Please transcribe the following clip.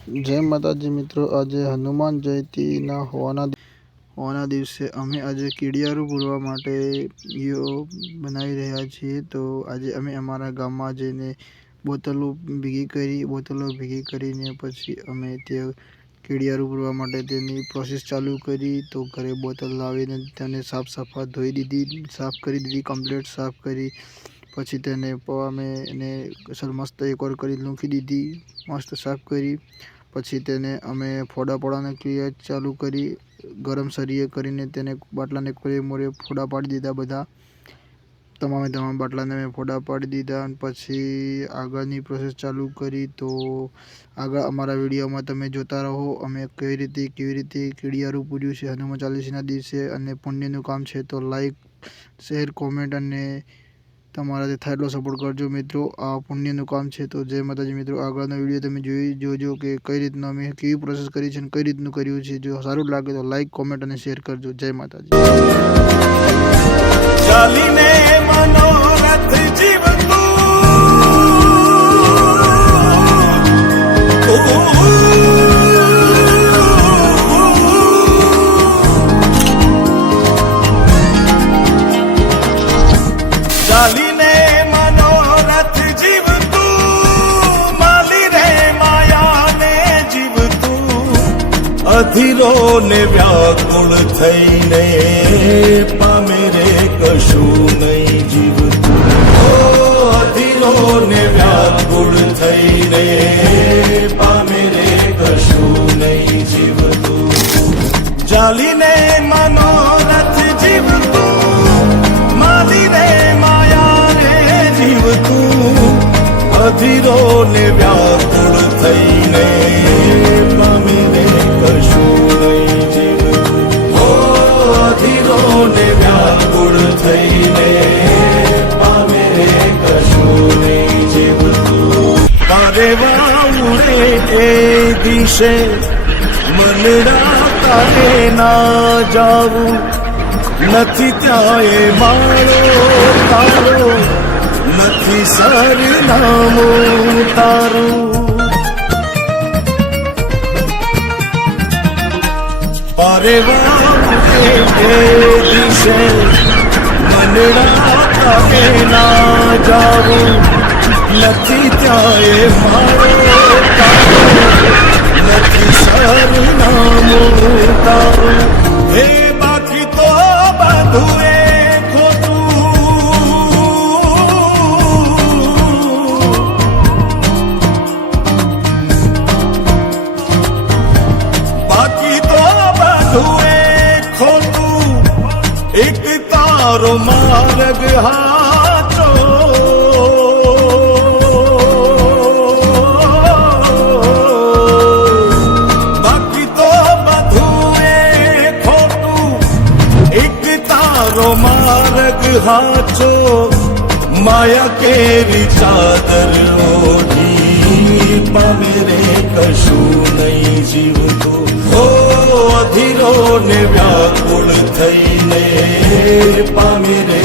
जय माताजी मित्रों, आज हनुमान जयंती होवाना दिवसे अमे आज कीड़ियारू पूरवा माटे बनाई रह्या छीए। तो आज अमे अमारा गाममां जईने बोतलों भेगी करीने पछी अमे ते कीड़ियारू पूरवा माटे तेनी प्रोसेस चालू करी। तो घरे बोतल लावीने तेने साफ सफा धोई दीधी, साफ करी दीधी, कम्प्लीट साफ करी। पछी तेने पवामे एने असल मस्त एक और करी लूंखी दीधी, मस्त साफ करी। पछी तेने अमे फोड़ा पाड़वानी क्रिया चालू करी। गरम सरिये करीने तेने बाटलाने कोरे मोरे फोड़ा पाड़ी दीधा, बधा तमाम बाटलाने मैं फोड़ा पाड़ी दीधा। पछी आगळनी प्रोसेस चालू करी। तो आगळ अमारा विडियो में तमे जोता रहो अमे कई रीते कीड़ियारू पूर्यु छे हनुमान चालीसाना दिवसे अने पुण्यनुं काम छे। तो लाइक, शेर, कॉमेंट अने तमाराथी थाय एटलो सपोर्ट करजो मित्रों। आ पुण्यनुं काम छे। तो जय माताजी मित्रों, आगळनो विडियो तमे जोजो के कई रीतना अमे केवी प्रोसेस करी छे, कई रीतनुं कर्युं छे। जो सारुं लागे तो लाइक, कॉमेंट अने शेर करजो। जय माताजी। चालीने मनोरथ जीवतु चालीने मनोरथ जीवतु माली रे माया ने जीवतु अधीरो ने व्याकुल थईने पामे रे कशु नहीं जीवतु। अधीरो ने व्याकुल थईने पामे रे कशु नहीं जीवतु। जालीने मनोरथ जीवतु माली रे माया रे जीवतु अधीरो ने व्याकुल थईने पामे रे कशु नहीं जीवतु। अधीरो ने व्याकुल थईने पामे रे कशु नहीं जीवतु। पारेवा उड़े ए दिशे मनड़ा तारे ना जावू नथी त्याए मारो तारो नथी सरनामो तारो। पारेवा दिशे मनड़ा तारे ना जावू नथी त्याए मारो तारो नथी सरनामो तारो। हे बाकी तो बधुए खोटू बाकी तो बधुए खोटू एक तारो मार्ग हाचो। बाकी तो बधुए खोटू एक तारो मार्ग हाचो। माया केरी चादर ओढ़ी पामे रे कशु नहीं जीवतु। अधीरो ने व्याकुल थईने पामे रे